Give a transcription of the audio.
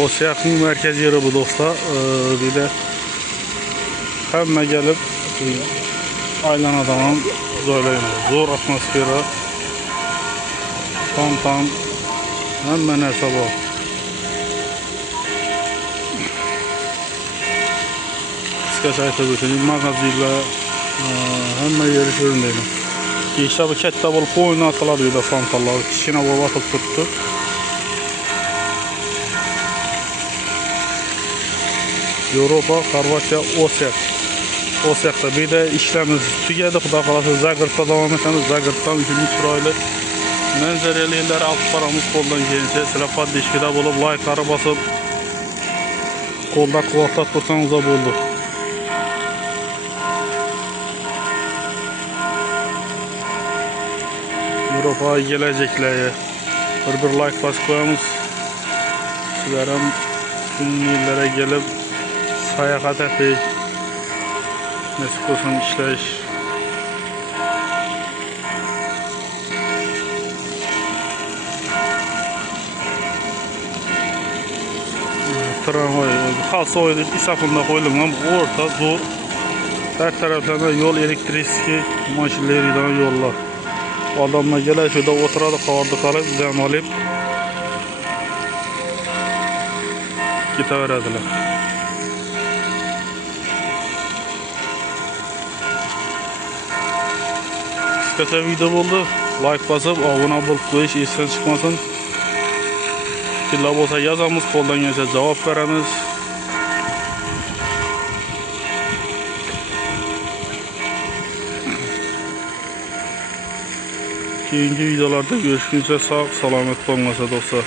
O siyahın merkez yeri bu dostlar. Bir de hemen gelip aylan adamın zor atmosfera, tam hemen nerse bu. Kısaca aytib o'taylik, magazinlar hamma yeri ko'rinadi. İşte bu katta bo'lib o'ynatiladi uyda fontanlar, kichkina bo'lib atib turibdi. Yevropa, Xorvatiya, Osiyakda bir de işlerimiz tugadi. Xudo xolasa Zagrebda davom etamiz. Zagrebdan uchinchi chiroyli manzarali yerlar olib boramiz qo'ldan kelsa. Sizlar podpishkada bo'lib, layklari bosib, qo'llab-quvvatlab tursangiz bo'ldi. Yevropaga kelajaklarga bir like bosib qo'yamiz. Sizlar ham kunlarga kelib sayohat etib, nasib bo'lsa ishlash. Tramvay, xalq o'yini isafında qo'yilgan o'rta zo'r. Her taraflarında yol, elektrikli mashinalaridan yo'llar. Odamlar kelib shunda o'tiradi, qavarda qolib, dam olib ketaveradilar. Kısa video bo'ldi. Like bosib, obuna bo'lib qo'yish esdan chiqmasin. Fikrlar bo'lsa yozamiz, qo'ldan kelsa javob beramiz. Keyingi videolarda görüşguncha sog', salomat bo'lmasa dostlar.